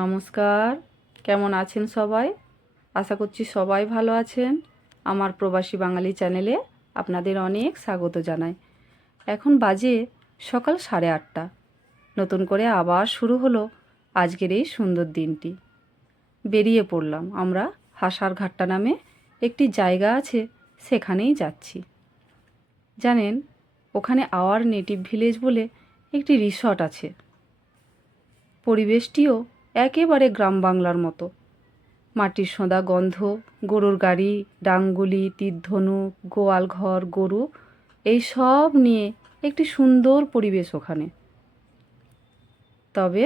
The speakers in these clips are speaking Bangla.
নমস্কার, কেমন আছেন সবাই? আশা করছি সবাই ভালো আছেন। আমার প্রবাসী বাঙালি চ্যানেলে আপনাদের অনেক স্বাগত জানাই। এখন বাজে সকাল 8:30। নতুন করে আবার শুরু হলো আজকের এই সুন্দর দিনটি। বেরিয়ে পড়লাম আমরা হাসারঘাট্টা নামে একটি জায়গা আছে, সেখানেই যাচ্ছি। জানেন, ওখানে আওয়ার নেটিভ ভিলেজ বলে একটি রিসর্ট আছে। পরিবেশটিও একেবারে গ্রাম বাংলার মতো। মাটির সোঁদা গন্ধ, গরুর গাড়ি, ডাংগুলি, তীরধনুক, গোয়াল ঘর, গরু, এই সব নিয়ে একটি সুন্দর পরিবেশ ওখানে। তবে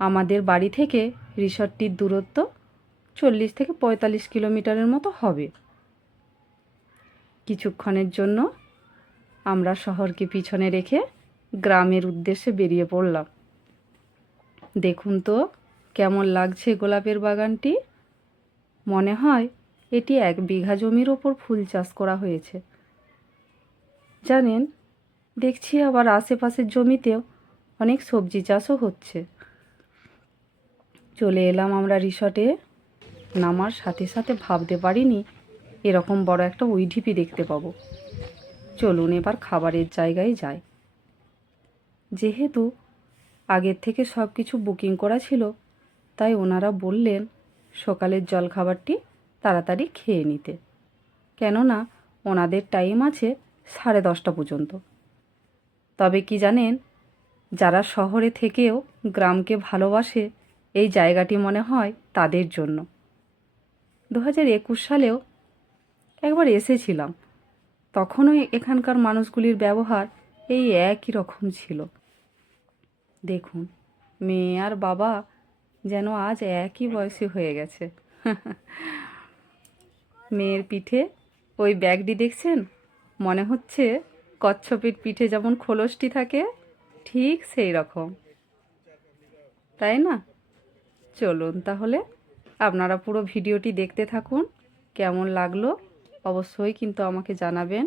আমাদের বাড়ি থেকে রিসর্টটির দূরত্ব 40 থেকে 45 কিলোমিটারের মতো হবে। কিছুক্ষণের জন্য আমরা শহরকে পিছনে রেখে গ্রামের উদ্দেশ্যে বেরিয়ে পড়লাম। দেখুন তো কেমন লাগছে গোলাপের বাগানটি। মনে হয় এটি 1 বিঘা জমির ওপর ফুল চাষ করা হয়েছে। জানেন, দেখছি আবার আশেপাশের জমিতেও অনেক সবজি চাষও হচ্ছে। চলে এলাম আমরা রিসর্টে। নামার সাথে সাথে ভাবতে পারিনি এরকম বড় একটা উইঢিপি দেখতে পাবো। চলুন এবার খাবারের জায়গায় যাই। যেহেতু আগের থেকে সব কিছু বুকিং করা ছিল, তাই ওনারা বললেন সকালের জলখাবারটি তাড়াতাড়ি খেয়ে নিতে, কেননা ওনাদের টাইম আছে 10:30 পর্যন্ত। তবে কি জানেন, যারা শহরে থেকেও গ্রামকে ভালোবাসে, এই জায়গাটি মনে হয় তাদের জন্য। 2021 সালেও একবার এসেছিলাম, তখনও এখানকার মানুষগুলির ব্যবহার এই একই রকম ছিল। দেখুন, মেয়ে আর বাবা যেন আজ একই বয়সী হয়ে গেছে। মেয়ের পিঠে ওই ব্যাগটি দেখছেন? মনে হচ্ছে কচ্ছপের পিঠে যেমন খোলসটি থাকে, ঠিক সেই রকম, তাই না? চলুন তাহলে আপনারা পুরো ভিডিওটি দেখতে থাকুন। কেমন লাগলো অবশ্যই কিন্তু আমাকে জানাবেন,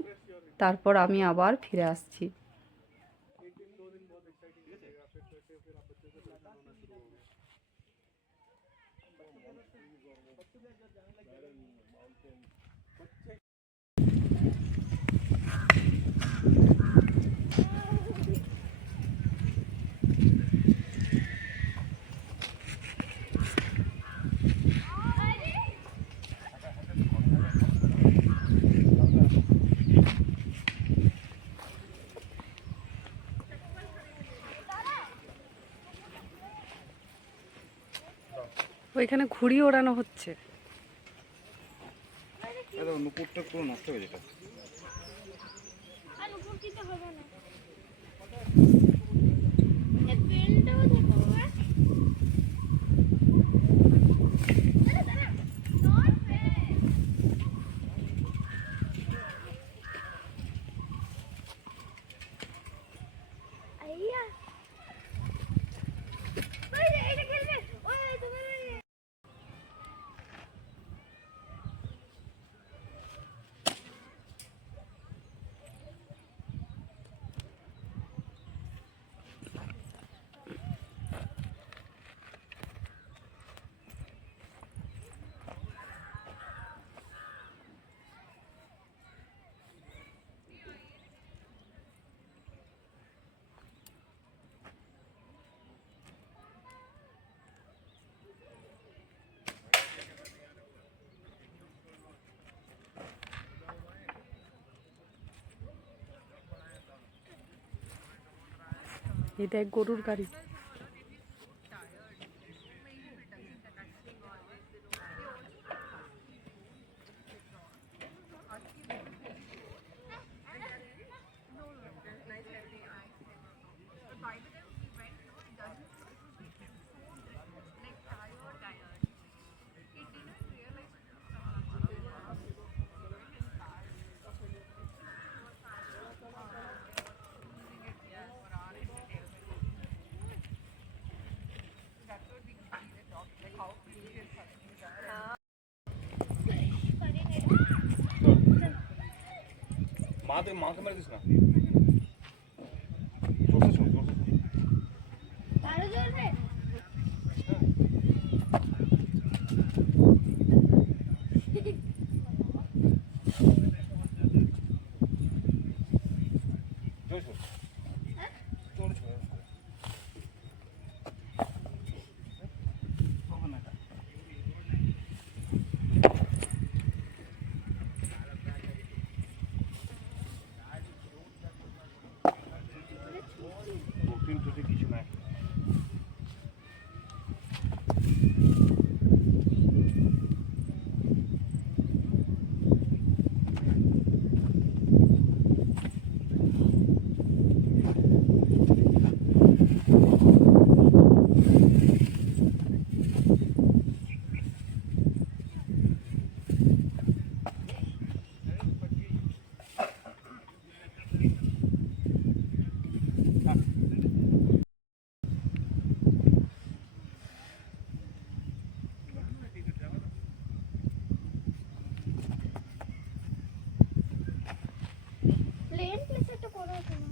তারপর আমি আবার ফিরে আসছি। ওইখানে ঘুড়ি ওড়ানো হচ্ছে। নুপুরটা পুরো নষ্ট হয়ে যেত। এটা এক গরুর গাড়ি। মাকে মেরে দিস না। প্লেন প্লেস একটা করা আছে না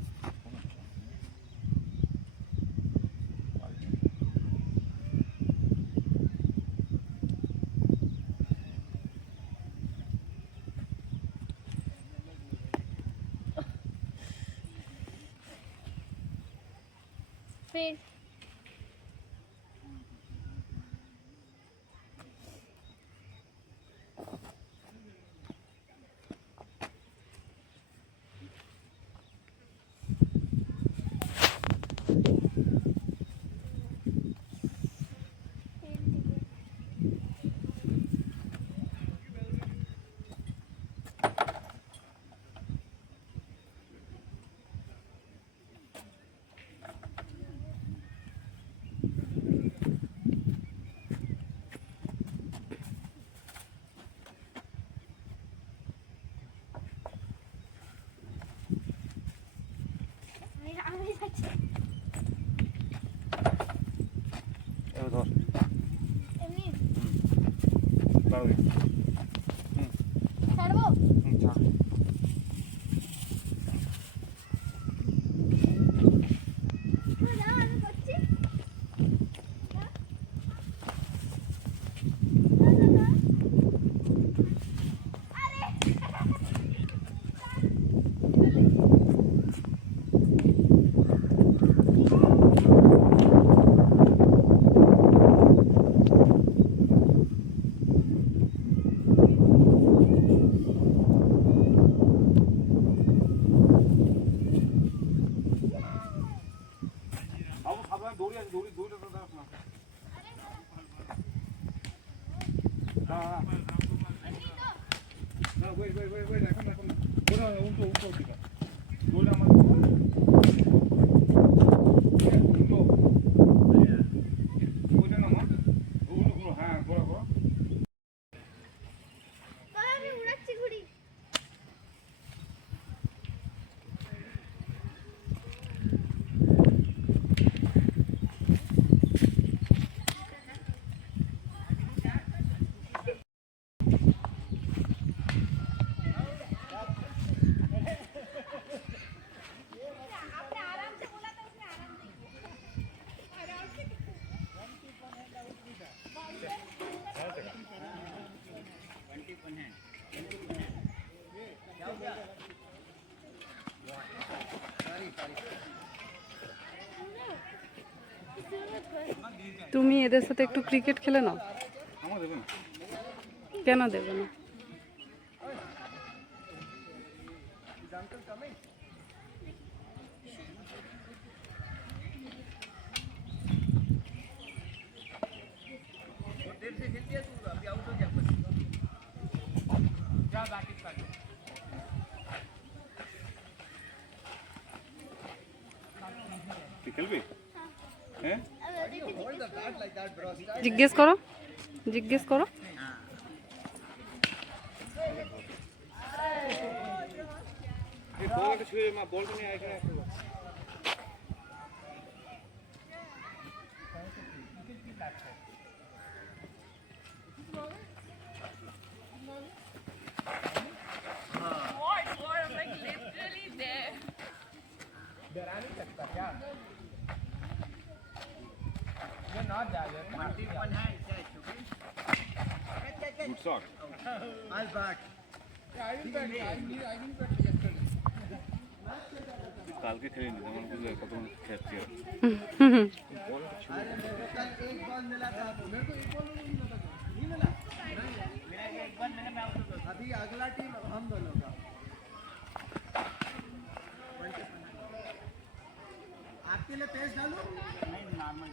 ফেস আমি যাচ্ছি এবার ধর এমনি দাঁড়াবি ছাড়বো ছাড় দাও আমি করছি বাবু সাবধানে দৌড়ি আছে দৌড়িটা তো দাঁড়াস না না ওয়েট এখন ওরা উল্টো দিকে দৌড়ে আমার উল্টো ওইটা না মা উল্টো ঘুরো হ্যাঁ ঘোরা ঘোরা আমি উড়াচ্ছি ঘুড়ি তুমি এদের সাথে একটু ক্রিকেট খেলে নাও। আমার দেবে না কেন দেবে না? তুই খেলবি হ্যাঁ জিজ্ঞেস করো জিজ্ঞেস করো। এই বলটা ছুঁয়ে মা বলটা নিয়ে এখানে আসো Good shot. I'll back. কালকে খেলে নি আমার বুঝলে কত খেলছি আর कल एक बॉल मिला था मेरे को एक बॉल नहीं मिला था नहीं मिला मेरा एक बॉल मिला मैं आउट हो गया अभी अगला टीम हम दोनों का आपके लिए पेस डालूं नहीं नॉर्मल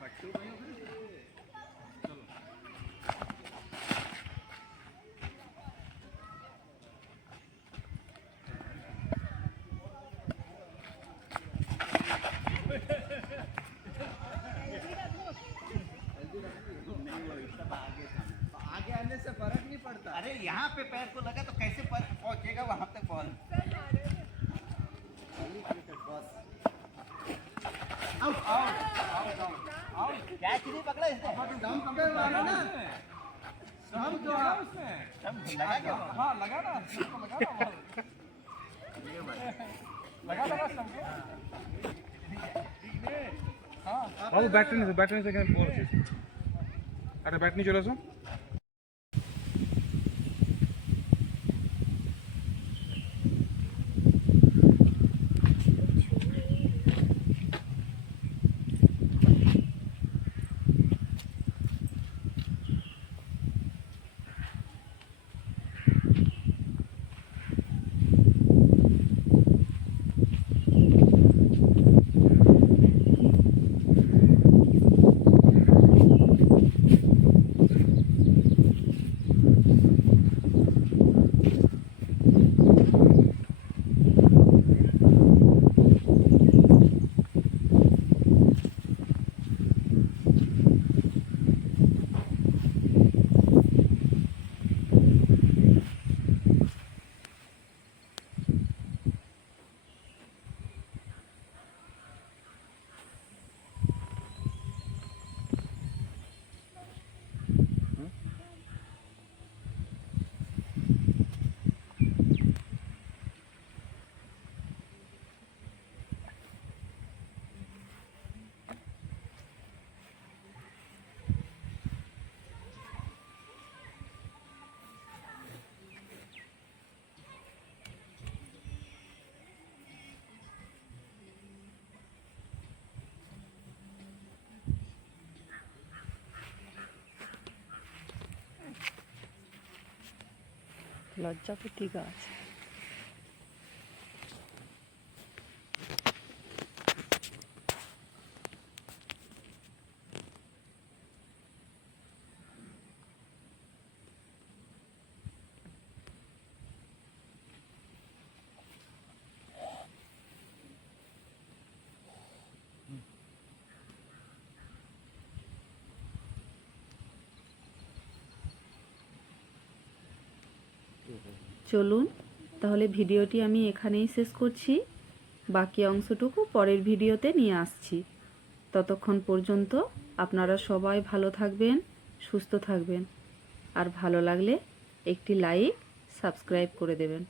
पट्टू अरे यहाँ पे पैर को लगा तो कैसे पहुंचेगा वहां तक ball out out out out catch नहीं पकड़ा इसने डम पे मारा ना हम जो लगा क्या हाँ लगा ना इसको लगा ना लगा लगा सबको हाँ বাবু ব্যাটারি নিতে এখানে বলছি একটা ব্যাট নিয়ে চলে আসো লজ্জাপতি গাছ। চলুন তাহলে ভিডিওটি আমি এখানেই শেষ করছি, বাকি অংশটুকু পরের ভিডিওতে নিয়ে আসছি। ততক্ষণ পর্যন্ত আপনারা সবাই ভালো থাকবেন, সুস্থ থাকবেন, আর ভালো লাগলে একটি লাইক, সাবস্ক্রাইব করে দেবেন।